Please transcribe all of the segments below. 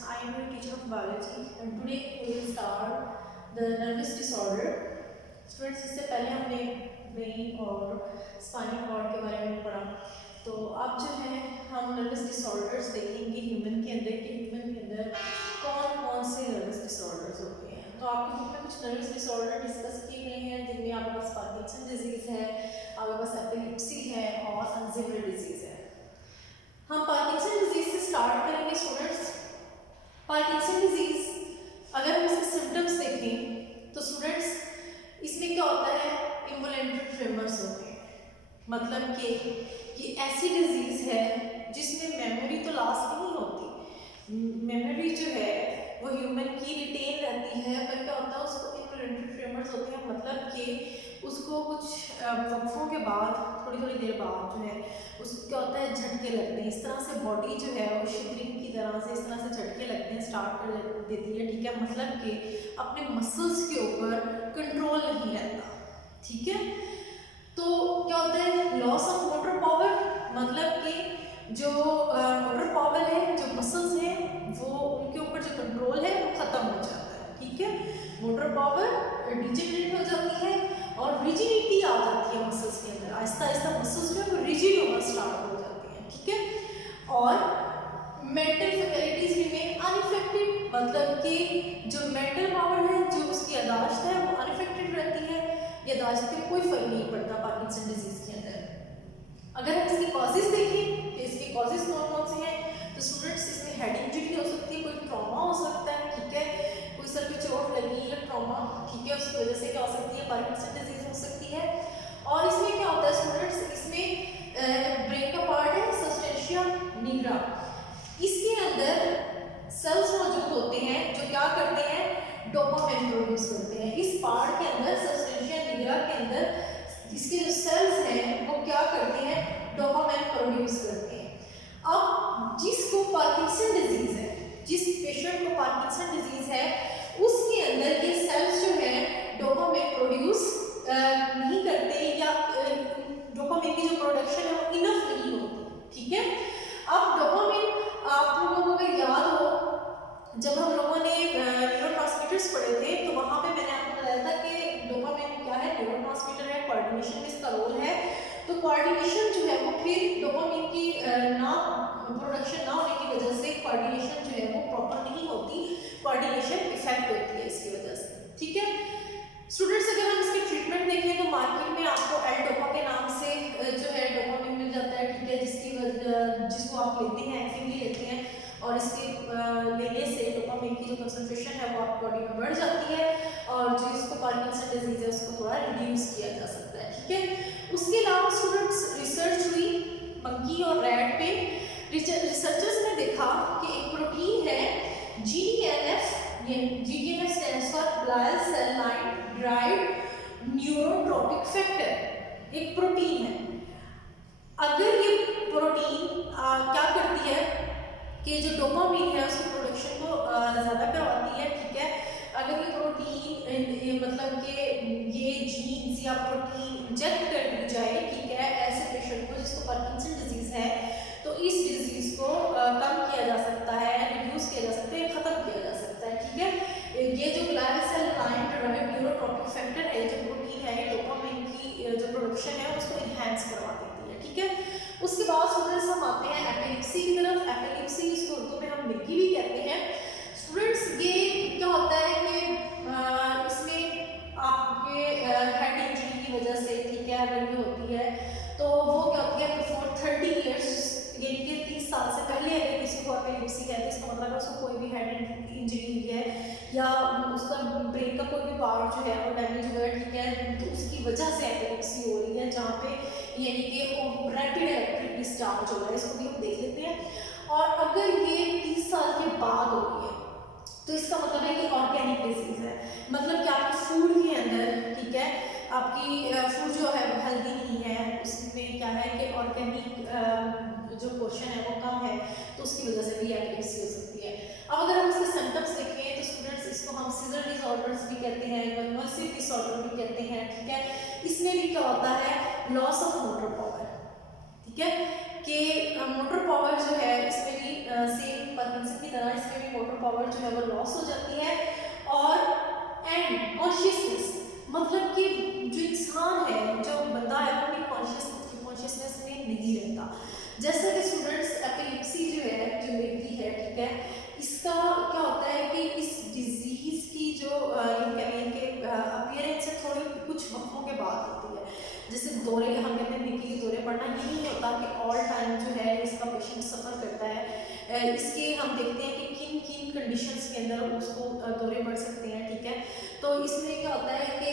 I am your teacher of biology and today we will start the nervous disorder. Students, इससे पहले हमने brain और spinal cord के बारे में पढ़ा, तो अब जो है हम नर्वस डिसऑर्डर्स देखेंगे ह्यूमन के अंदर कौन कौन से नर्वस डिसऑर्डर्स होते हैं। तो आपकी बुक में कुछ नर्वस डिसऑर्डर डिस्कस किए गए हैं जिनमें आपके पास पार्किंसन डिजीज़ है, आपके पास एपिलेप्सी है और अल्जाइमर डिजीज़ है। हम पार्किंसन डिजीज़ से स्टार्ट करेंगे स्टूडेंट्स। पार्किंसन डिजीज़ अगर हम इसके सिम्टम्स देखें तो स्टूडेंट्स इसमें क्या होता है, इन्वॉलंटरी ट्रेमर्स होते हैं, मतलब कि ऐसी डिजीज़ है जिसमें मेमोरी तो लास्ट नहीं होती, मेमोरी जो है वो ह्यूमन की रिटेन रहती है, पर क्या होता है उसको इन्वॉलंटरी ट्रेमर्स होते हैं, मतलब कि उसको कुछ वक्फों के बाद थोड़ी देर बाद जो है उसको क्या होता है झटके लगते हैं। इस तरह से बॉडी जो है वो शिवरिंग की तरह से इस तरह से झटके लगते हैं, स्टार्ट कर देती है, ठीक है, मतलब कि अपने मसल्स के ऊपर कंट्रोल नहीं रहता, ठीक है। तो क्या होता है, लॉस ऑफ मोटर पावर, मतलब कि जो मोटर पावर है, जो मसल्स हैं, वो उनके ऊपर जो कंट्रोल है वो ख़त्म हो जाता है, ठीक है। मोटर पावर डिजेनरेट हो जाती है और रिजिडिटी आ जाती है मसल्स के अंदर, आहिस्ता आहिस्ता मसल्स जो है वो रिजिड होना स्टार्ट हो जाती हैं, ठीक है। और मेंटल फैकल्टीज रिमेन अनइफेक्टेड, मतलब कि जो मेंटल पावर है, जो उसकी याददाश्त है वो अनइफेक्टेड रहती है, याददाश्त पे कोई फर्क नहीं पड़ता पार्किंसन डिजीज के अंदर। अगर हम इसके कॉजेज देखें कि इसके कॉजेज कौन कौन से हैं, तो स्टूडेंट्स इसमें हेड इंजरी हो सकती है, कोई ट्रॉमा हो सकता है, ठीक है, कोई सर पे चोट लगी या ट्रॉमा, ठीक है, उसकी वजह से क्या हो सकती है, पार्किंसन डिजीज हो सकती है। और इसमें क्या होता है स्टूडेंट्स, इसमें ब्रेन का पार्ट है सबस्टेंशिया निग्रा, इसके अंदर सेल्स मौजूद होते हैं जो क्या करते हैं, डोपामाइन प्रोड्यूस करते हैं। इस पार्ट के अंदर सबस्टेंशिया निग्रा के अंदर इसके जो सेल्स हैं वो क्या करते हैं, डोपामाइन प्रोड्यूस करते हैं। अब जिसको पार्किंसन डिजीज है, जिस पेशेंट को पार्किंसन डिजीज है, उसके अंदर ये सेल्स जो है डोपामाइन प्रोड्यूस नहीं करते, या डोपामाइन की जो प्रोडक्शन है वो इनफ नहीं होती, ठीक है। अब डोपामाइन आप लोगों को अगर याद हो, जब हम लोगों ने न्यूरोट्रांसमीटर्स पढ़े थे तो वहाँ पे मैंने आपको बताया था कि डोपामाइन क्या है, न्यूरोट्रांसमीटर है, कोऑर्डिनेशन में इसका रोल है। तो कोऑर्डिनेशन जो है वो फिर डोपामाइन की ना प्रोडक्शन ना होने की वजह से कोऑर्डिनेशन जो है वो प्रॉपर नहीं होती, कोऑर्डिनेशन इफेक्ट होती है इसकी वजह से, ठीक है। स्टूडेंट्स अगर हम इसके ट्रीटमेंट देखें तो मार्केट में आपको एल-डोपा के नाम से जो है डोपामाइन मिल जाता है, ठीक है, जिसको आप लेते हैं, एक्टिवली लेते हैं, और इसके लेने से डोपामाइन की जो कंसंट्रेशन है वो आपकी बॉडी में बढ़ जाती है, और जो इसको पार्किंसन डिजीज है उसको थोड़ा रिड्यूस किया जा सकता है, ठीक है। उसके अलावा स्टूडेंट्स रिसर्च हुई मंकी और रैट पे, रिसर्चर्स ने देखा कि एक प्रोटीन है GDNF, ये GDNF stands for glial cell line derived neurotrophic factor, एक प्रोटीन है। अगर ये प्रोटीन क्या करती है कि जो डोपामाइन है उसकी प्रोडक्शन को ज़्यादा करवाती है, ठीक है। अगर ये प्रोटीन मतलब कि ये जीन्स या प्रोटीन इंजेक्ट कर दी जाए, ठीक है, ऐसे पेशेंट को जिसको पार्किंसन डिजीज़ है, तो इस डिजीज़ को कम किया जा सकता है, रिड्यूस किया जा सकता है, ख़त्म किया जा सकता है, ठीक है। ये जो glial cell line derived neurotrophic factor है, जो प्रोटीन है, डोपामाइन की जो प्रोडक्शन है उसको इन्हेंस करवा देती है, ठीक है। उसके बाद स्टूडेंट्स हम आते हैं एपिलेप्सी की तरफ। एपिलेप्सी इसको उर्दू में हम मिर्गी भी कहते हैं। स्टूडेंट्स ये क्या होता है कि इसमें आपके हेड इंजरी की वजह से, ठीक है, अगर ये होती है तो वो क्या होती है, बिफोर 30 ईयर्स, यानी कि 30 साल से पहले अगर किसी को एपिलेप्सी है तो इसका मतलब है उसको कोई भी हेड इंजरी हुई है या उसका ब्रेन का कोई भी पार्ट जो है वो डैमेज हुआ है, ठीक है, तो उसकी वजह से एपिलेप्सी हो रही है, जहाँ पे यानी कि रैपिड इलेक्ट्रिक डिस्चार्ज हो रहा है, इसको भी हम देख लेते हैं। और अगर ये 30 साल के बाद हो रही है तो इसका मतलब है कि ऑर्गेनिक डिजीज है, मतलब कि आपकी फूड के अंदर, ठीक है, आपकी फूड जो है वो हेल्दी नहीं है, उसमें क्या है कि ऑर्गेनिक जो पोर्शन है वो कम है, तो उसकी वजह से भी एपिलेप्सी हो सकती है। अब अगर हम इसके सिम्टम्स देखें तो स्टूडेंट्स इसको हम सीजर डिसऑर्डर्स भी कहते हैं, कन्वल्सिव डिसऑर्डर भी कहते हैं, ठीक है। इसमें भी क्या होता है, लॉस ऑफ मोटर पावर, ठीक है, कि मोटर पावर जो है इसमें भी सेम पार्किंसन की तरह इसमें भी मोटर पावर जो है वो लॉस हो जाती है। और एंड कॉन्शियसनेस, मतलब कि जो इंसान है, जो बंदा है, वो अपनी कॉन्शियसनेस में नहीं रहता। जैसा कि स्टूडेंट्स एपिलेप्सी जो है, जो मिलती है, ठीक है, इसका क्या होता है कि इस डिजीज की जो अपीयरेंस है थोड़ी कुछ वक्तों के बाद होती है। जैसे दौरे, हम कहते हैं निकी के दौरे पड़ना, ये नहीं होता कि ऑल टाइम जो है इसका पेशेंट सफ़र करता है। इसके हम देखते हैं कि किन किन कंडीशंस के अंदर उसको दौरे पड़ सकते हैं, ठीक है। तो इसमें क्या होता है कि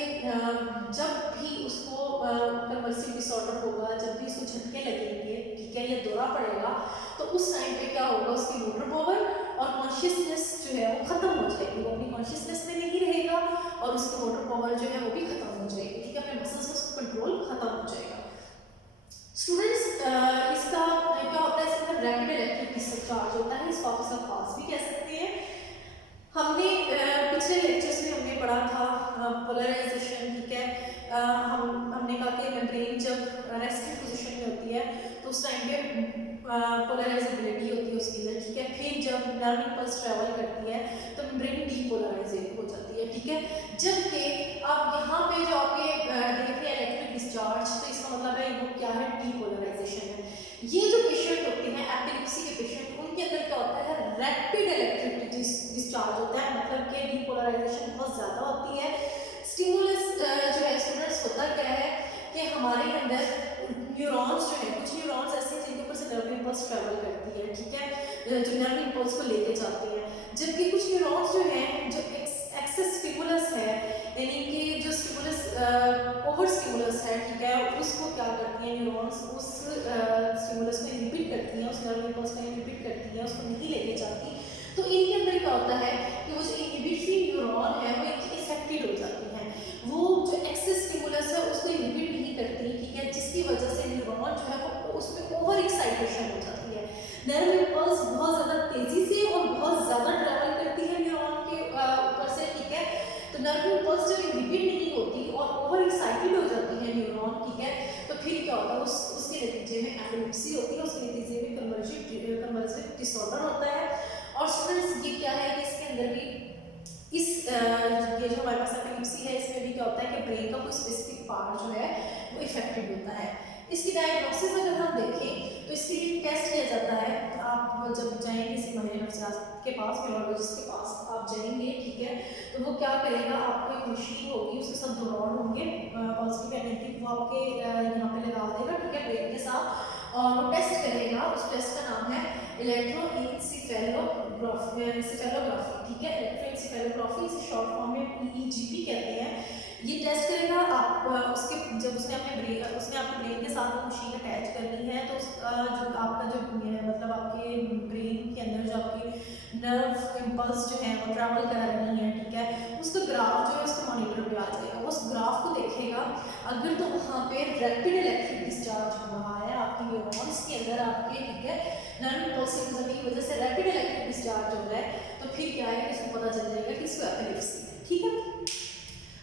जब भी उसको कन्वर्सिव डिसऑर्डर होगा, जब भी उसको झटके लगेंगे, ठीक है, या दौरा पड़ेगा, तो उस टाइम पे क्या होगा, उसकी मोटर पावर और कॉन्शियसनेस जो है वो ख़त्म हो जाएगी, वो अपनी कॉन्शियसनेस में नहीं रहेगा और उसकी मोटर पावर जो है वो भी ख़त्म हो जाएगी, ठीक है, अपने मसल्स का कंट्रोल ख़त्म हो जाएगा। स्टूडेंट्स इसका क्या होता है, इसका रैपिड इलेक्ट्रिक डिस्चार्ज होता है, इसको आप इसका पास भी कह सकते हैं। हमने पिछले लेक्चर्स में हमने पढ़ा था पोलराइजेशन, ठीक है। हमने कहा कि मेम्ब्रेन जब रेस्टिंग पोजीशन में होती है तो उस टाइम पे पोलराइजेबिलिटी होती है उसके अंदर, ठीक है। फिर जब नर्व इम्पल्स ट्रैवल करती है तो मेम्ब्रेन डीपोलराइज हो जाती है, ठीक है। जबकि आप यहाँ पे जो आपके देख रहे हैं इलेक्ट्रिक डिस्चार्ज, तो इसका मतलब है वो क्या है, डीपोलराइजेशन है। ये जो पेशेंट होते हैं एपिलेप्सी के पेशेंट, उनके अंदर क्या होता है, रैपिड इलेक्ट्रिक डिस्चार्ज होता है, मतलब कि डीपोलराइजेशन बहुत ज़्यादा होती है। स्टिमुलस जो है स्टूडेंट्स, होता क्या है कि हमारे अंदर न्यूरॉन्स जो है, कुछ न्यूरॉन्स ऐसे हैं जिनके ऊपर से नर्व इम्पल्स ट्रैवल करती है, ठीक है, जो नर्व इम्पल्स को लेके जाती है। जबकि कुछ न्यूरॉन्स जो हैं, जो एक्सेस स्टिमुलस है, यानी कि जो स्टिमुलस ओवर स्टिमुलस है, ठीक है, उसको क्या करती है न्यूरॉन्स, उस स्टिमुलस को इनहिबिट करती हैं, उस नर्व इम्पल्स को इनहिबिट करती हैं, उसको नहीं लेके जाती। तो इनके अंदर क्या होता है कि वो जो इनहिबिटरी न्यूरॉन है वो इफेक्टेड हो जाती है, वो जो एक्सेस स्टिमुलस है उसको इनहिबिट नहीं करती, ठीक है, जिसकी वजह से न्यूरॉन जो है वो उसमें ओवर एक्साइटेशन हो जाती है। नर्व इम्पल्स बहुत ज़्यादा तेज़ी से और बहुत ज़्यादा ट्रैवल करती है न्यूरॉन के ऊपर से, ठीक है। तो नर्व इम्पल्स जब इनहिबिट नहीं होती और ओवर एक्साइटेड हो जाती है न्यूरॉन, ठीक है, तो फिर क्या होता है, उसके नतीजे में एपिलेप्सी होती है, उसके नतीजे में कन्वर्सिव डिसऑर्डर होता है। और स्टूडेंट्स ये क्या है कि इसके अंदर भी ये जो हमारे पास एपिलेप्सी है, इसमें भी क्या होता है कि ब्रेन का कोई स्पेसिफिक पार्ट जो है वो इफेक्टेड होता है। इसकी डायग्नोसिस अगर हम देखें तो इसके लिए टेस्ट किया जाता है। आप जब जाएंगे किसी माहिर नफ्सियात के पास, न्यूरोलॉजिस्ट के पास आप जाएंगे, ठीक है, तो वो क्या करेगा, आपको एक मशीन होगी, उसके साथ 2 रॉड होंगे पॉजिटिव या नेगेटिव, वो आपके यहाँ पे लगा देगा, ठीक है, ब्रेन के साथ, और वो टेस्ट करेगा। उस टेस्ट का नाम है इलेक्ट्रोएन्सेफेलोग्राफी, ठीक है, इलेक्ट्रोएन्सेफेलोग्राफी, इसे शॉर्ट फॉर्म में EEG कहते हैं। ये टेस्ट करेगा आप उसके, जब उसने आपके ब्रेन के साथ वो मशीन अटैच करनी है, तो जो आपका जो मतलब आपके ब्रेन के अंदर जो आपकी नर्व इम्पल्स जो है वो ट्रैवल कर रही है, ठीक है, उसका ग्राफ जो है उसके मॉनिटर पे आ जाएगा, वो उस ग्राफ को देखेगा। अगर तो वहाँ पे रैपिड इलेक्ट्रिक डिस्चार्ज हो रहा है आपकी न्यूरॉन्स के अंदर आपके, ठीक है, नर्व इम्पल्स की वजह से रैपिड इलेक्ट्रिक डिस्चार्ज हो रहा है, तो फिर क्या है, इसको पता चल जाएगा कि इसको एपिलेप्सी है, ठीक है।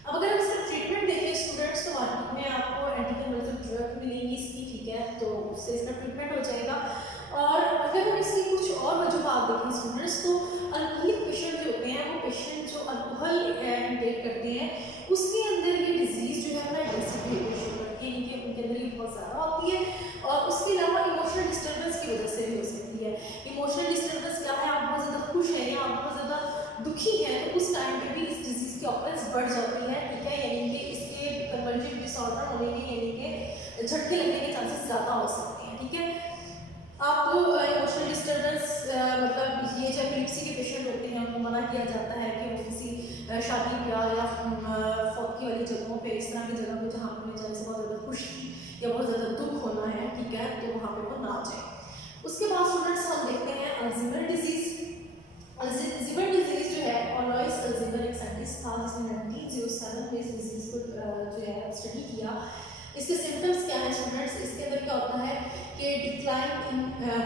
अब अगर हम इसका ट्रीटमेंट देखें स्टूडेंट्स, तो मार्केट में आपको एंटीकन्वर्सिव ड्रग मिलेंगी इसकी, ठीक है, तो उससे इसका ट्रीटमेंट हो जाएगा। और अगर हम इसकी कुछ और वजूहत देखें स्टूडेंट्स, तो अल्कोहलिक पेशेंट जो होते हैं, वो पेशेंट जो अल्कोहल इंटेक करते हैं, उसके अंदर ये डिजीज़ जो है ना एग्रेसिव बिहेवियर शुरू करती है, इनके उनके अंदर ये बहुत ज़्यादा होती है। और उसके अलावा इमोशनल डिस्टर्बेंस की वजह से भी हो सकती है। इमोशनल डिस्टर्बेंस क्या है, आप बहुत ज़्यादा खुश हैं या आप बहुत ज़्यादा दुखी हैं, तो उस टाइम पे भी इस डिजीज़ की ऑकरेंस बढ़ जाती है, ठीक है, यानी कि इसके कन्वर्सिव डिसऑर्डर होने के, यानी कि झटके लगने के चांसेस ज़्यादा हो सकते हैं, ठीक है। आपको इमोशनल डिस्टर्बेंस मतलब ये जो एपिलेप्सी के पेशेंट होते हैं उनको मना किया जाता है कि वो किसी शादी ब्याह या फौकी वाली जगहों पे, इस तरह की जगह पे जहाँ पे जाने से बहुत ज़्यादा खुशी या बहुत ज़्यादा दुख होना है, ठीक है, तो वहाँ पे वो ना जाए। उसके बाद स्टूडेंट्स हम देखते हैं अल्ज़ाइमर डिजीज़। अल्ज़ाइमर डिजीज़ जो है, ऑलोइस अल्ज़ाइमर एक साइंटिस्ट था जिसने 1907 में इस डिजीज़ को जो है स्टडी किया। इसके सिम्टम्स क्या हैं स्टूडेंट्स, इसके अंदर क्या होता है कि decline in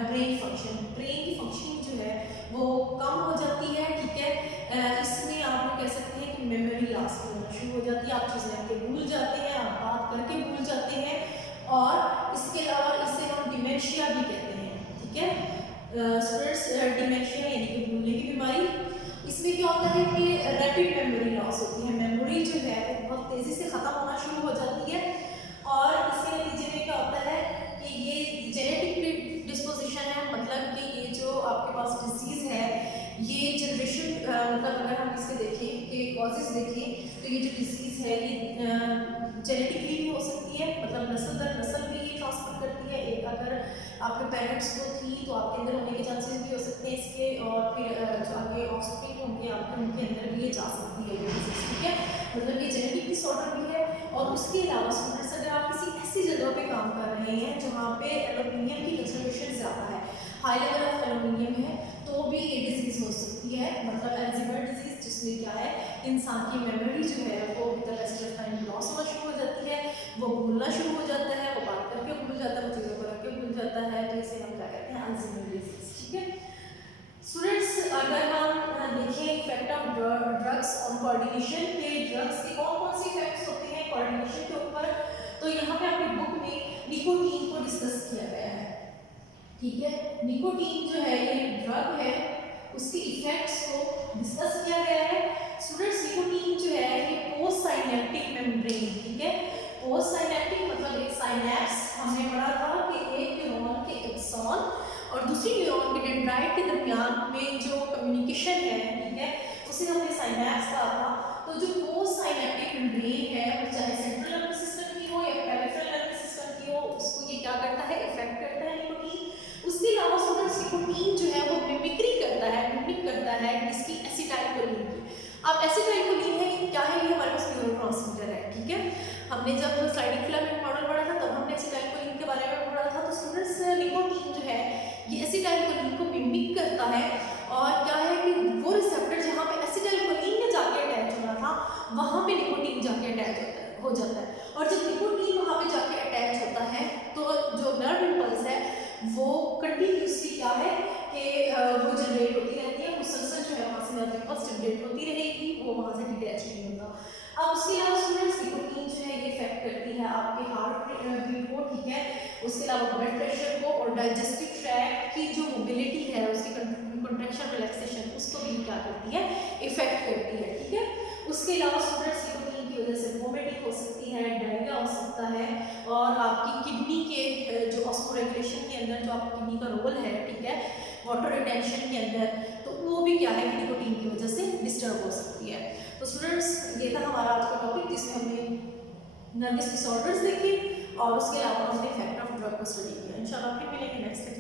brain function, brain की फंक्शनिंग जो है वो कम हो जाती है, ठीक है। इसमें आप लोग कह सकते हैं कि मेमोरी लॉस होना शुरू हो जाती है, आप चीज़ें आके भूल जाते हैं, आप बात करके भूल जाते हैं, और इसके अलावा इसे हम डिमेंशिया भी कहते हैं, ठीक है स्टूडेंट्स, डिमेंशिया यानी कि भूलने की बीमारी। इसमें क्या होता है कि रैपिड मेमोरी लॉस होती है, मेमोरी जो है वो बहुत तेज़ी से ख़त्म होना शुरू हो जाती है। और इसके नतीजे में क्या होता है कि ये जेनेटिक डिस्पोजिशन है, मतलब कि ये जो आपके पास डिजीज़ है ये जनरेशन मतलब अगर हम इसके देखें कि कॉजेज़ देखें तो ये जो डिजीज़ है ये जेनेटिकली भी हो सकती है, मतलब नस्ल दर नस्ल भी ये ट्रांसफर करती है। एक अगर आपके पेरेंट्स को थी तो आपके अंदर होने के चांसेस भी हो सकते हैं इसके, और फिर जो आगे ऑफस्प्रिंग होंगे आपके उनके अंदर भी ये जा सकती है ये डिजीज़, ठीक है। मतलब ये जेनेटिक डिसऑर्डर भी है। और उसके अलावा स्टूडेंट्स अगर आप किसी ऐसी जगह पे काम कर रहे हैं जहाँ पे एल्यूमिनियम की कंसंट्रेशन ज़्यादा है, हाई लेवल ऑफ एल्यूमिनियम है, तो भी ये डिजीज़ हो सकती है, मतलब अल्जाइमर डिजीज़, जिसमें क्या है इंसान की मेमोरी जो है वो with the passage of time loss होना शुरू हो जाती है, वो भूलना शुरू हो जाता है, वो बात करके भूल जाता है, वो चीज़ों को रख के भूल जाता है। तो इसे हम क्या कहते हैं, अल्जाइमर डिजीज़, ठीक है। स्टूडेंट्स अगर हम देखें effect of drugs on coordination, के ड्रग्स के कौन कौन से इफेक्ट्स होते हैं कोऑर्डिनेशन के ऊपर, तो यहाँ पे आपकी बुक में निकोटीन को डिस्कस किया गया है, ठीक है। निकोटीन जो है ये ड्रग है, उसके इफेक्ट्स को डिस्कस किया गया है। स्टूडेंट्स निकोटीन जो है ये पोस्ट साइनेप्टिक मेम्ब्रेन, ठीक है। पोस्ट साइनेप्टिक मतलब एक साइनेप्स हमने पढ़ा था कि एक न्यूरॉन के एक्सॉन और दूसरी न्यूरॉन के डेंड्राइट के दरमियान में जो कम्युनिकेशन है, ठीक है, उसे हमने साइनेप्स कहा था। तो जो पोस्ट साइनेप्टिक मेम्ब्रेन है वो चाहे सेंट्रल नर्वस सिस्टम की हो या पेरिफेरल नर्वस सिस्टम की हो, उसको ये क्या करता है, इफेक्ट करता है निकोटीन। उसके अलावा स्टूडेंट्स निकोटीन जो है वो मिमिक्री करता है, मिमिक करता है इसकी एसिटाइलकोलिन की। अब एसिटाइलकोलिन है ये क्या है, ये हमारे पास न्यूरोट्रांसमीटर है, ठीक है। हमने जब स्लाइडिंग फिलामेंट मॉडल पढ़ा था तब हमने एसिटाइलकोलिन के बारे में पढ़ा था। तो स्टूडेंट्स निकोटीन जो है ये एसिटाइलकोलिन को मिमिक करता है, और क्या है कि वो रिसेप्टर जहाँ पे एसिटाइलकोलिन ने जाके अटैच होना था वहाँ पे निकोटीन जाके अटैच हो जाता है। और जब निकोटीन वहाँ पे जाके अटैच होता है तो जो नर्व इम्पल्स है वो कंटिन्यूसली क्या है कि वो जनरेट होती रहती है, मुसलसल जो है वहाँ से नर्व इम्पल्स जनरेट होती रहेगी, वो वहाँ से डिटैच नहीं होता। अब उसके अलावा स्टूडेंट्स निकोटीन जो है ये इफेक्ट करती है आपके हार्ट बीट को, ठीक है। उसके अलावा ब्लड प्रेशर को और डाइजेस्टिव ट्रैक्ट की जो मोबिलिटी है उसकी कंट्रैक्शन रिलैक्सेशन उसको भी क्या करती है, इफेक्ट करती है, ठीक है। उसके अलावा स्टूडेंट्स निकोटीन की वजह से वोमिटिंग हो सकती है, डायरिया हो सकता है, और आपकी किडनी के जो ऑस्मोरेगुलेशन के अंदर जो आपकी किडनी का रोल है, ठीक है, वाटर रिटेंशन के अंदर, तो वो भी क्या है कि निकोटीन की वजह से डिस्टर्ब हो सकती है। तो स्टूडेंट्स ये था हमारा आज का टॉपिक जिसमें हमने नर्वस डिसऑर्डर्स देखे और उसके अलावा हमने इफेक्ट ऑफ ड्रग को स्टडी किया। इंशाल्लाह फिर मिलेंगे नेक्स्ट लेक्चर।